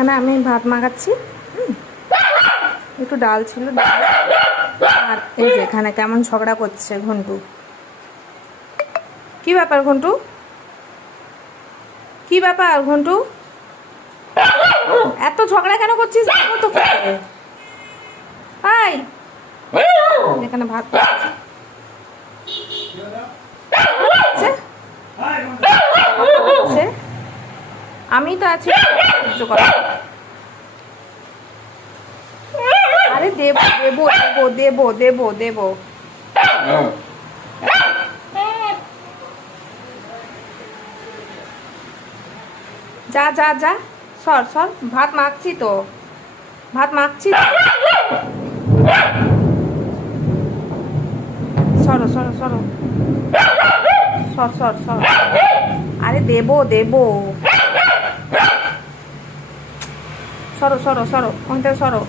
এখানে আমি ভাত মাখাচ্ছি। একটু ডাল ছিল, আর এই যে এখানে কেমন ঝগড়া করছে ঘন্টু। কি ব্যাপার ঘন্টু? কি ব্যাপার ঘন্টু? এত ঝগড়া কেন করছিস? তো হাই, এখানে ভাত আমি তো আছি। আরে দেবো দেবো দেবো দেবো দেবো দেবো। যা যা যা, সর সর, ভাত মাখছি তো, ভাত মাখছি তো। সরো সরো সরো, সর সর সর। আরে দেবো দেবো, সরো সরো সরো, ওখান থেকে সরো।